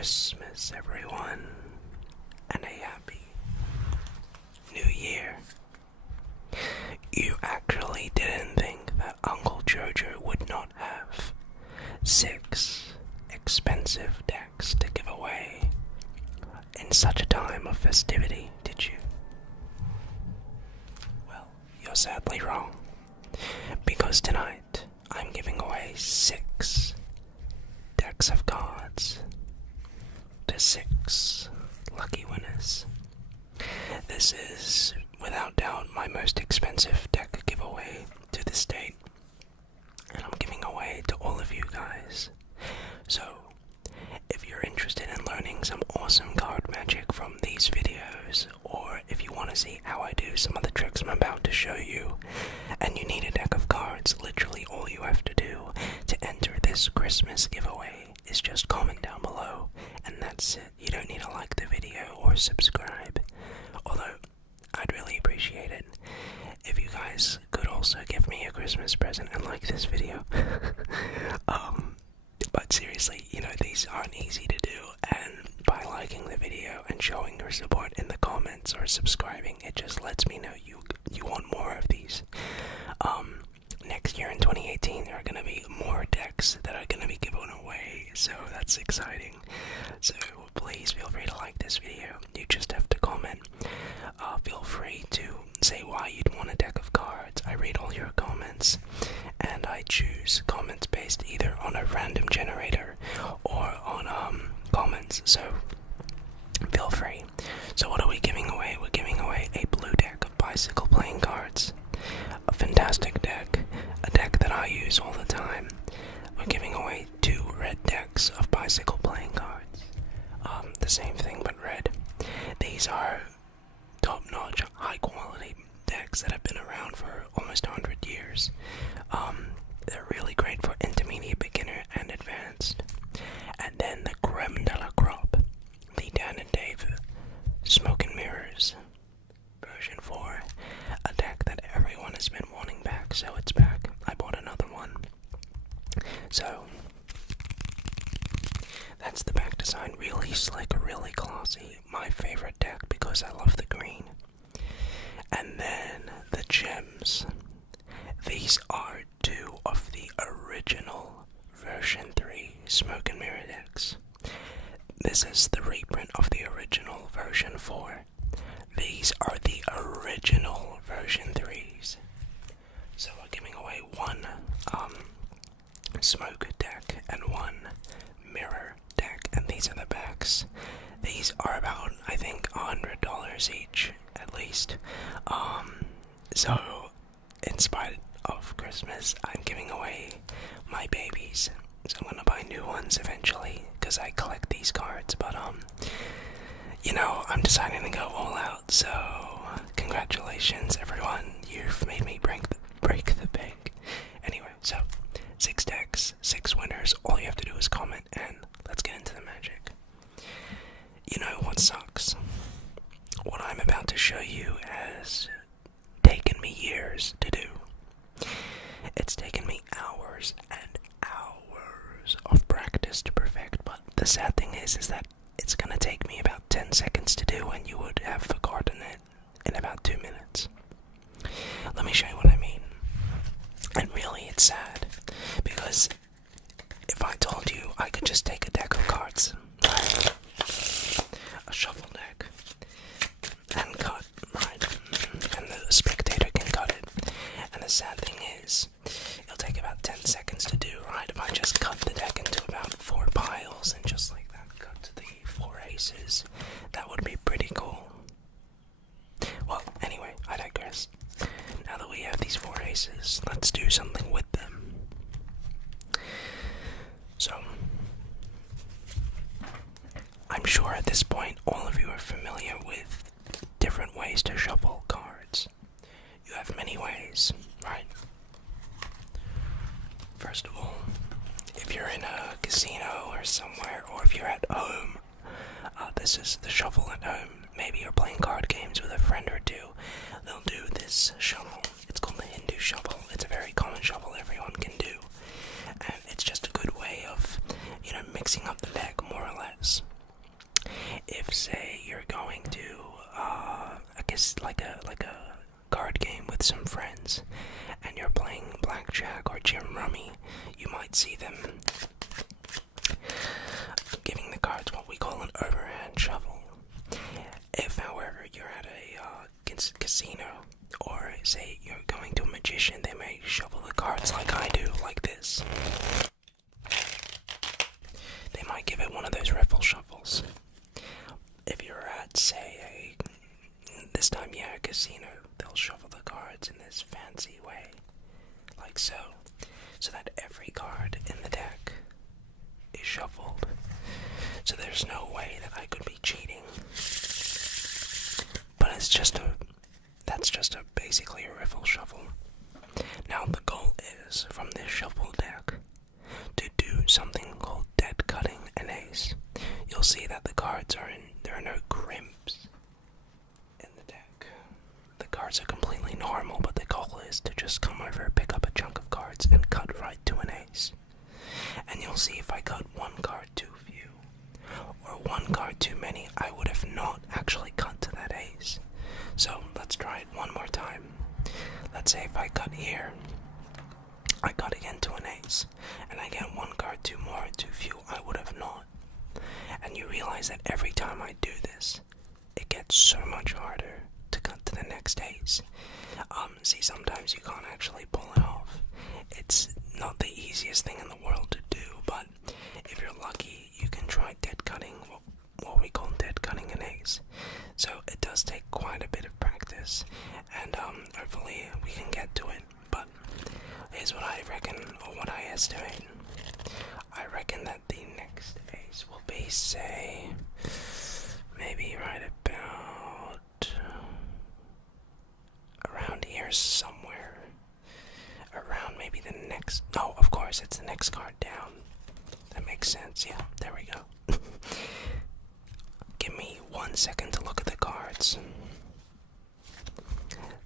Christmas, everyone, and a happy New Year. You actually didn't think that Uncle Jojo would not have 6 expensive decks to give away in such a time of festivity, did you? Well, you're sadly wrong, because tonight I'm giving away 6 decks of cards to 6 lucky winners. This is, without doubt, my most expensive deck giveaway to this date, and I'm giving away to all of you guys. So, if you're interested in learning some awesome card magic from these videos, or if you want to see how I do some of the tricks I'm about to show you, and you need a deck of cards, literally all you have to do to enter this Christmas giveaway is just comment down below, and that's it. You don't need to like the video or subscribe, although I'd really appreciate it if you guys could also give me a Christmas present and like this video. But seriously, these aren't easy to do, and by liking the video and showing your support in the comments or subscribing, it just lets me know you want more of these. Next year in 2018, there are going to be more decks that are going to be given away, so that's exciting. So please feel free to like this video. You just have to comment. Feel free to say why you'd want a deck of cards. I read all your comments, and I choose comments based either on a random generator or on comments, so feel free. So what are we giving away? We're giving away a blue deck of bicycle playing cards, a fantastic deck, a deck that I use all the time. We're giving away 2 red decks of bicycle playing cards. The same thing but red. These are top-notch, high-quality decks that have been around for almost 100 years. They're really great for intermediate, beginner, and advanced. And then the creme de la crop, the Dan and Dave Smoke and Mirrors version 4, a deck that everyone has been wanting back, so it's back. I bought another one. So that's the back design. Really slick, really classy. My favorite deck because I love the green. And then the gems. These are 2 of the original version 3 Smoke and Mirror decks. This is the reprint of the original version 4. These are the original version 3s. So we're giving away 1 smoke deck and 1 mirror deck, and these are the backs. These are about, I think, $100 each, at least. So in spite of Christmas, I'm giving away my babies. So I'm gonna buy new ones eventually, because I collect these cards, but I'm deciding to go all out, so congratulations everyone, you've made me break the bank. Anyway, so 6 decks, 6 winners. All you have to do is comment, and let's get into the magic. You know what sucks? What I'm about to show you has taken me years to do. It's taken me hours and hours of practice to perfect, but the sad thing is that it's gonna take me about 10 seconds to do, and you would have forgotten it in about 2 minutes. Let me show you what I mean. And really, it's sad, because if I told you I could just take a deck of cards, right, a shuffle deck, and cut, right, and the spectator can cut it, and the sad thing is, it'll take about 10 seconds to do, right? If I just cut the deck into about 4 piles, and just like that, cut to the 4 aces, that would be pretty cool. Well, anyway, I digress. Now that we have these 4 aces, let's do something with them. So, I'm sure at this point all of you are familiar with different ways to shuffle cards. You have many ways, right? First of all, if you're in a casino or somewhere, or if you're at home, this is the shuffle at home. Maybe you're playing card games with a friend or 2. They'll do this shuffle. It's called the Hindu shuffle. It's a very common shuffle everyone can do. And it's just a good way of, mixing up the deck more or less. gym rummy, you might see them giving the cards what we call an overhand shuffle. If, however, you're at a casino, or say you're going to a magician, they may shuffle the cards like I do, like this. They might give it one of those riffle shuffles. If you're at, say, this time, yeah, a casino, they'll shuffle the cards in this fancy way, like so, so that every card in the deck is shuffled. So there's no way that I could be cheating. But that's just basically a riffle shuffle. Now the goal is, from this shuffle deck, to do something called dead cutting an ace. You'll see that the cards there are no crimps in the deck. The cards are completely normal, but the goal is to just come over, pick up a chunk of cards, and cut right to an ace. And you'll see if I cut one card too few, or one card too many, I would have not actually cut to that ace. So let's try it one more time. Let's say if I cut here, I cut again to an ace, and I get one card too few, I would have not. And you realize that every time I do this, it gets so much harder to cut to the next ace. See, sometimes you can't actually pull it off. It's not the easiest thing in the world to do, but if you're lucky, you can try dead cutting, what we call dead cutting an ace. So it does take quite a bit of practice, and hopefully we can get to it. But here's what I reckon, or what I estimate. I reckon that the next ace will be, say, maybe right about around here somewhere. Around maybe the next, no, of course, it's the next card down. That makes sense, yeah, there we go. Give me 1 second to look at the cards.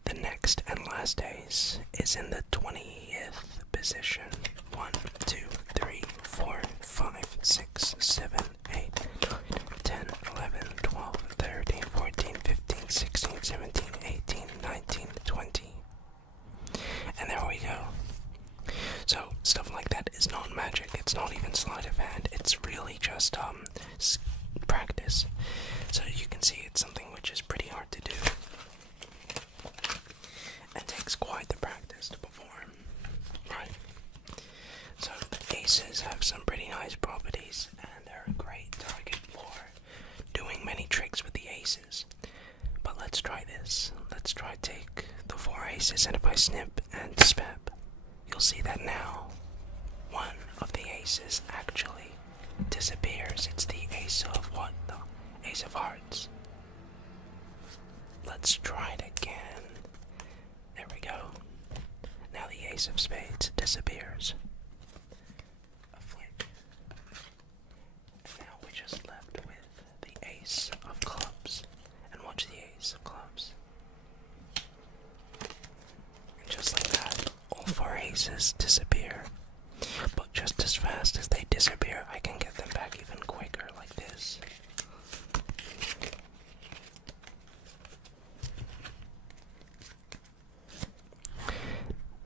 The next and last ace is in the 20th position. 1, 2, 3, 4, 5, 6, 7, 8, 9, 10, 11, 12, 13, 14, 15, 16, 17, 18, 19, 20. And there we go. So, stuff like that is not magic. It's not even sleight of hand. It's really just practice. So you can see it's something which is pretty hard to do, and takes quite the practice to perform. Right. So the aces have some pretty nice properties, and they're a great target for doing many tricks with the aces. But let's try this. Let's try take the 4 aces, and if I snip and spap, you'll see that now one of the aces actually disappears. It's the ace of what? The ace of hearts. Let's try it again. There we go. Now the ace of spades disappears. A flick. And now we're just left with the ace of clubs. And watch the ace of clubs. And just like that, all 4 aces disappear. But just as fast as they disappear, I can get them back even quicker, like this.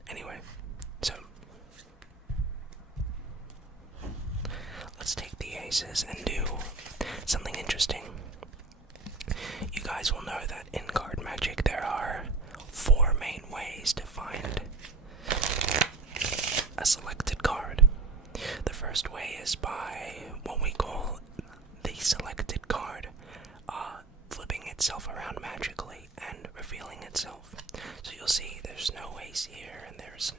Anyway, so let's take the aces and do something interesting. You guys will know that in card magic there are 4 main ways to find a selected card. The first way is by what we call the selected card flipping itself around magically and revealing itself. So you'll see there's no ace here and there's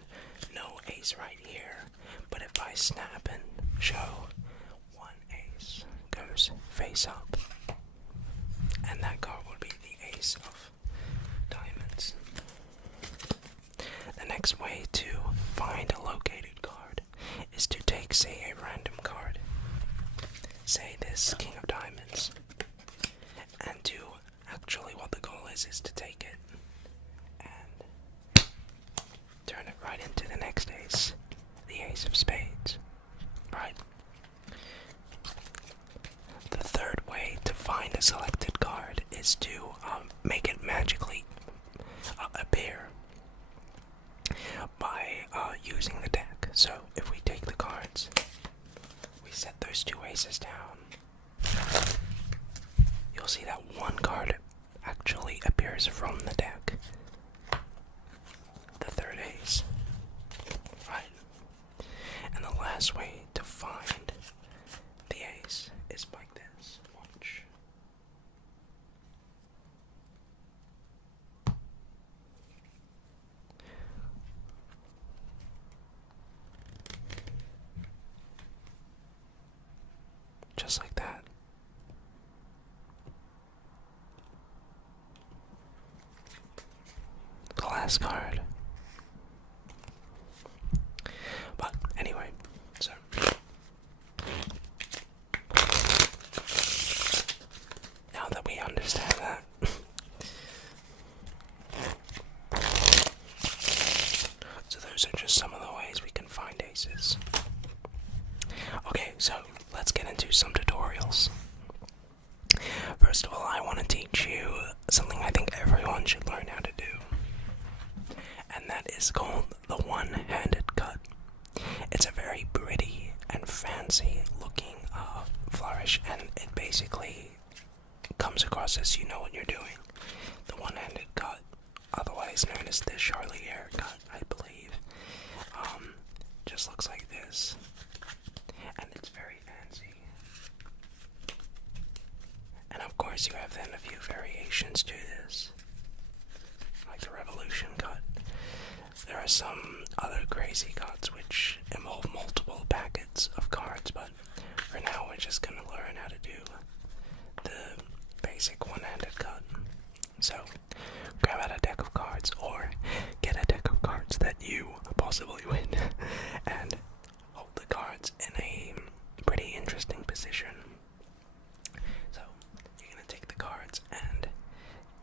no ace right here, but if I snap and show, one ace goes face up, and that card would be the ace of diamonds. The next way to find a located card is to take, say, a random card, say this king of diamonds, and to actually what the goal is to take it and turn it right into the next ace, the ace of spades, right? The third way to find a selected card is to make it magically appear by using the deck. last card. But anyway, so now that we understand that, so those are just some of the ways we can find aces. Okay, so let's get into some tutorials. First of all, I want to teach you something I think everyone should learn how to do, and that is called the one-handed cut. It's a very pretty and fancy looking flourish, and it basically comes across as you know what you're doing. The one-handed cut, otherwise known as the Charlie haircut, I believe, just looks like this, and it's very fancy. And of course you have then a few variations to this, like the revolution cut. There are some other crazy cuts which involve multiple packets of cards, but for now we're just going to learn how to do the basic one-handed cut. So grab out a deck of cards, or get a deck of cards that you possibly win, and hold the cards in a pretty interesting position. So you're going to take the cards, and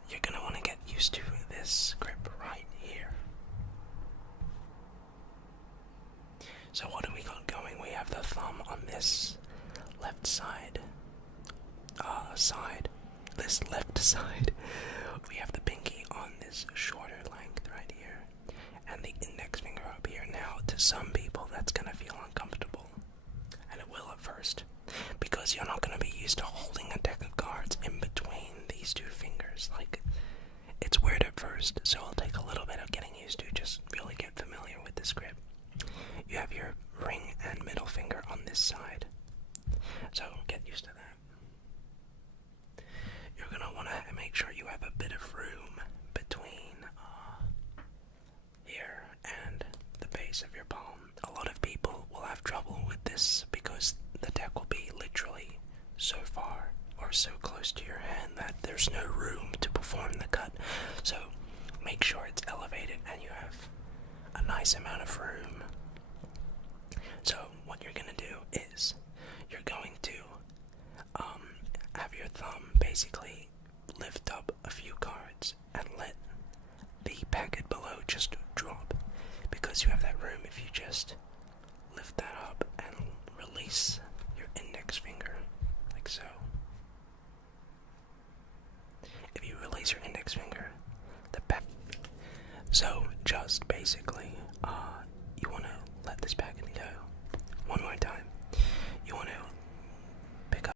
you're going to want to get used to this grip right here. So what do we got going? We have the thumb on this left side. This left side. We have the pinky on this shorter length right here, and the index finger up here. Now, to some people, that's gonna feel uncomfortable, and it will at first, because you're not gonna be used to holding a deck of cards in between these two fingers. Like, it's weird at first, so it'll take a little bit of getting used to. Just really get familiar with this grip. You have your ring and middle finger on this side, so get used to that. You're going to want to make sure you have a bit of room between here and the base of your palm. A lot of people will have trouble with this because the deck will be literally so far or so close to your hand that there's no room to perform the cut. So make sure it's elevated and you have a nice amount of room. So what you're going to do is you're going to have your thumb basically lift up a few cards and let the packet below just drop, because you have that room. If you just lift that up and release